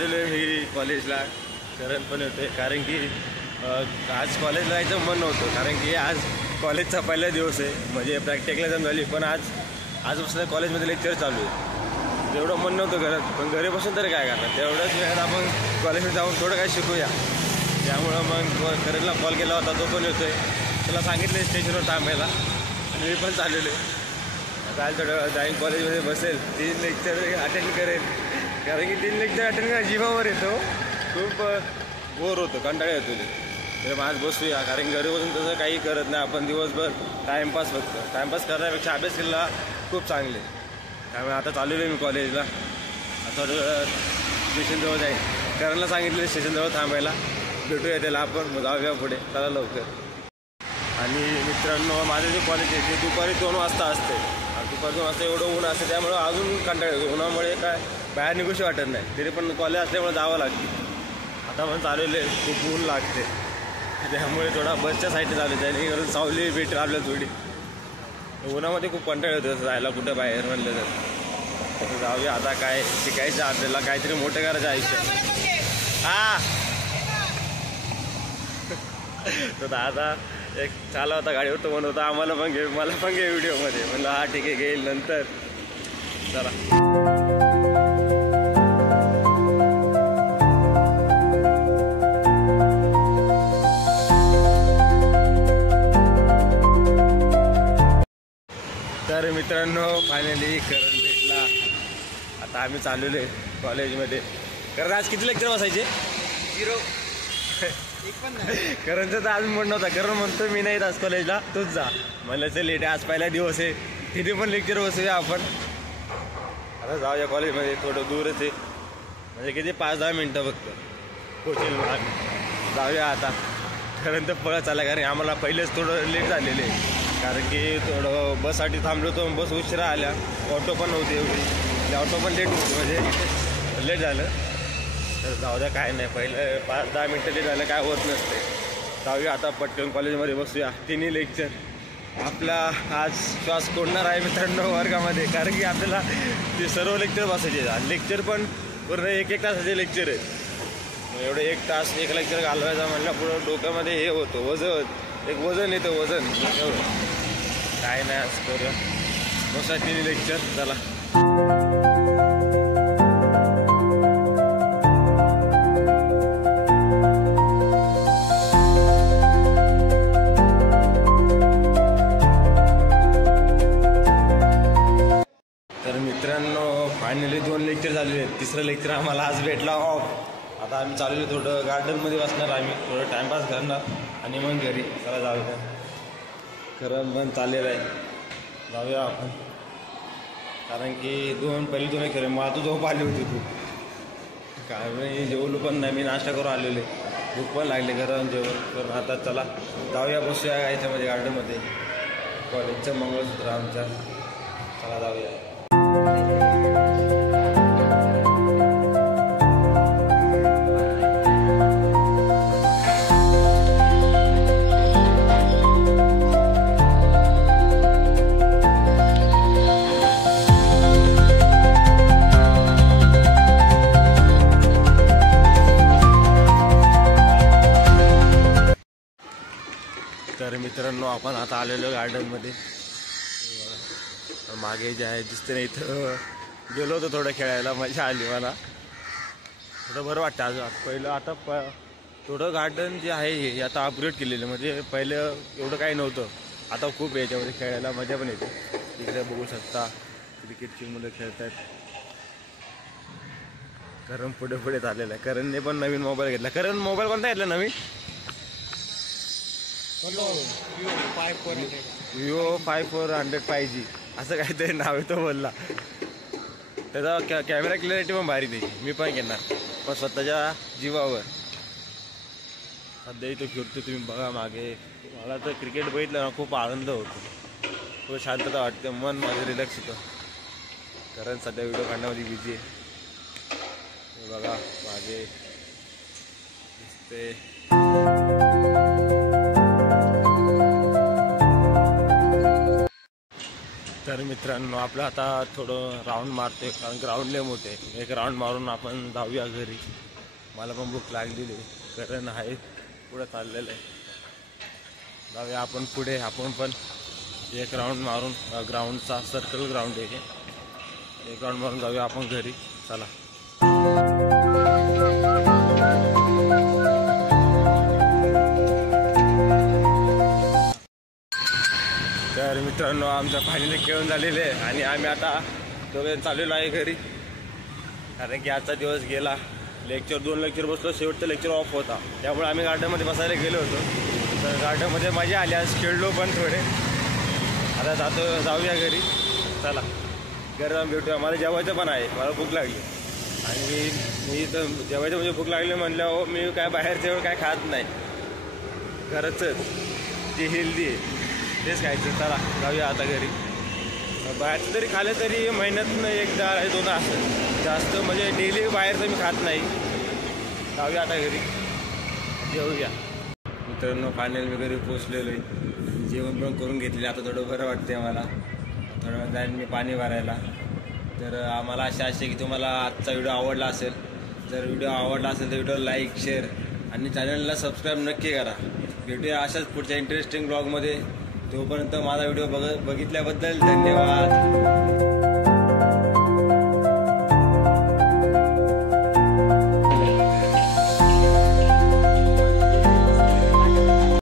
आलेलो आहे मी कॉलेजला. करण पण होते कारण की आज कॉलेजला जायचं मन नव्हतं, कारण की आज कॉलेजचा पहिला दिवस आहे. म्हणजे प्रॅक्टिकल एक्झाम झाली, पण आजपासून कॉलेजमध्ये लेक्चर चालू आहे. तेवढं मन नव्हतं करत, पण घरी बसून तरी काय करणार. तेवढंच वेळात आपण कॉलेजमध्ये जाऊन थोडं काय शिकूया. त्यामुळं मग करणला कॉल केला होता, तो पण येतोय. त्याला सांगितलं स्टेशनवर थांबायला आणि मी पण चाललेलो आहे. आता आज थोडं जाईन कॉलेजमध्ये बसेल, 3 लेक्चर अटेंड करेल. कारण की 3 लेक्चर अटेंड करा जीवावर येतो, खूप बोर होतो, कंटाळा येतो. तर मग आज बसूया, कारण घरी बसून तसं काही करत नाही आपण. दिवसभर टाईमपास फक्त टाईमपास करण्यापेक्षा अभ्यास केला खूप चांगले. त्यामुळे आता चाललेलो आहे मी कॉलेजला. आता स्टेशनजवळ जाईल. करणला सांगितलं स्टेशनजवळ थांबायला, भेटूया त्याला आपण, मग जाऊया पुढे. चला लवकर. आणि मित्रांनो, माझं जे कॉलेज आहे ते दुपारी 2 वाजता असते. दुपारी 2 वाजता एवढं ऊन असते, त्यामुळे अजून कंटाळा येतो. उन्हामुळे काय बाहेर निघूशी वाटत नाही, तरी पण कॉलेज असल्यामुळे जावं लागते. आता पण चालवले, खूप ऊन लागते, त्यामुळे थोडा बसच्या साईडने चालू आहे. जेणेकरून सावली भेटेल आपल्याला थोडी. उन्हामध्ये खूप कंटाळा येतो जायला कुठं बाहेर म्हणलं तर. जाऊया आता. काय शिकायचं आपल्याला, काहीतरी मोठं करायचं आयुष्य. तर दादा एक चाला होता गाडीवर, तो म्हणत होता आम्हाला पण घे, मला पण घे व्हिडिओमध्ये. म्हणलं हा ठीक आहे, घेईल नंतर. चला. तर मित्रांनो, फायनली करण भेटला. आता आम्ही चाललेलो आहे कॉलेजमध्ये. कारण आज किती लेक्चर बसायचे? 0. करणचं तर आज म्हणणं होता. करण म्हणतो मी नाही आज कॉलेजला, तूच जा. म्हणलं चल लेट आहे, आज पहिला दिवस आहे, तिथे पण लेक्चर बसूया आपण. आता जाऊया कॉलेजमध्ये. थोडं दूरच आहे, म्हणजे किती 5-10 मिनटं फक्त पोचेल मग आम्ही. जाऊया आता. करण तर पळत चालला, कारण आम्हाला पहिलेच थोडं लेट झालेलं आहे. कारण की थोडं बससाठी थांबलो होतो, बस उशिरा आल्या. ऑटो पण नव्हती एवढी, ऑटो पण लेट होती, म्हणजे लेट झालं. तर जाऊ द्या, काय नाही. पहिलं 5-10 मिनटं लेट झालं, काय होत नसते. जाऊया आता पटकन कॉलेजमध्ये बसूया. 3 लेक्चर आपला आज श्वास कोंडणार आहे मित्रांनो वर्गामध्ये. कारण की आपल्याला ते सर्व लेक्चर बसायचे. लेक्चर पण पूर्ण 1-1 तासाचे लेक्चर आहेत. एवढं 1 तास 1 लेक्चर घालवायचा म्हणलं, पुढं डोक्यामध्ये हे होतं, एक वजन येतं, वजन एवढं. काय नाही, आज करूया बसा 3 लेक्चर. चला. तर मित्रांनो, फायनली 2 लेक्चर झालेले आहेत. 3रं लेक्चर आम्हाला आज भेटला ऑफ. आता आम्ही चालू थोडं गार्डनमध्ये बसणार, आम्ही थोडं टाईमपास करणार आणि मग घरी. चला जाऊया. करण पण चाललेलं आहे, जाऊया आपण. कारण की पहिले 2 खरं मला तू झोप आली होती. तू काय मी जेवलो पण नाही, मी नाश्ता करून आलेले. भूक पण लागले करण जेवण करून. आता चला जाऊया, बसूया याच्यामध्ये गार्डनमध्ये. कॉलेजचं मंगळसूत्र आमच्या. चला जाऊया. तर मित्रांनो, आपण आता आलेलो गार्डनमध्ये. मागे जे आहे दिसते ना, इथं गेलो होतो थोडं खेळायला, मजा आली मला. थोडं बरं वाटतं आज. पहिलं आता थोडं गार्डन जे आहे हे आता अपग्रेड केलेलं. म्हणजे पहिलं एवढं काही नव्हतं, आता खूप याच्यामध्ये खेळायला मजा पण येते. तिकडे बघू शकता क्रिकेटची मुलं खेळत आहेत. करण पुढे चाललेलं आहे. करणने पण नवीन मोबाईल घेतला. करण मोबाईल कोणता घेतला नवीन? Vivo 5400 5G असं काहीतरी नाव आहे, तो बोलला. त्याचा कॅमेरा क्लॅरिटी पण भारी त्याची. मी पण घेणार, पण स्वतःच्या जीवावर. सध्याही तो फिरतो, तुम्ही बघा मागे. मला तर क्रिकेट बघितलं ना, खूप आनंद होतो, खूप शांतता वाटते, मन माझं रिलॅक्स होतं. कारण सध्या व्हिडिओ काढण्यामध्ये बिझी आहे. बघा मागे दिसते. तर मित्रांनो आपलं आता थोडं राऊंड मारतोय कारण ग्राउंड लय मोठे. एक राऊंड मारून आपण जाऊया घरी. मला पण भूक लागलेली आहे. करण आहे पुढं चाललेलं आहे. जाऊया आपण पुढे. आपण पण एक राऊंड मारून ग्राउंडचा सर्कल ग्राउंड आहे. एक राऊंड मारून जाऊया आपण घरी. चला. तर मित्रांनो आमच्या फायनली खेळून झालेले आहे आणि आम्ही आता दोघं चाललेलो आहे घरी. कारण की आजचा दिवस गेला. दोन लेक्चर बसलो. शेवटचं लेक्चर ऑफ होता त्यामुळे आम्ही गार्डनमध्ये बसायला गेलो होतो. तर गार्डनमध्ये मजा आली. आज खेळलो पण थोडे. आता जाऊया घरी. चला घरी जाऊन भेटूया. मला जेवायचं पण आहे. मला भूक लागली आणि मी तर जेवायचं म्हणजे भूक लागली म्हणल्यावर मी काय बाहेरचं काय खात नाही. घरचंच जे हेल्दी आहे तेच खायचं. चला जाऊया आता घरी. बाहेरचं तरी खाल्लं तरी महिन्यातून एकदा दोनदा असं. जास्त म्हणजे डेली बाहेरचं मी खात नाही. जाऊया आता घरी जेवूया. मित्रांनो फायनल वगैरे पोचलेलो आहे. जेवण पण करून घेतले. आता थोडं बरं वाटते मला. थोडं वेळ जाईन मी पाणी भरायला. तर आम्हाला अशा आहे की तुम्हाला आजचा व्हिडिओ आवडला असेल. जर व्हिडिओ आवडला असेल तर व्हिडिओ लाईक शेअर आणि चॅनलला सबस्क्राईब नक्की करा. भेटूया अशाच पुढच्या इंटरेस्टिंग ब्लॉगमध्ये. तोपर्यंत माझा व्हिडिओ बघितल्याबद्दल धन्यवाद.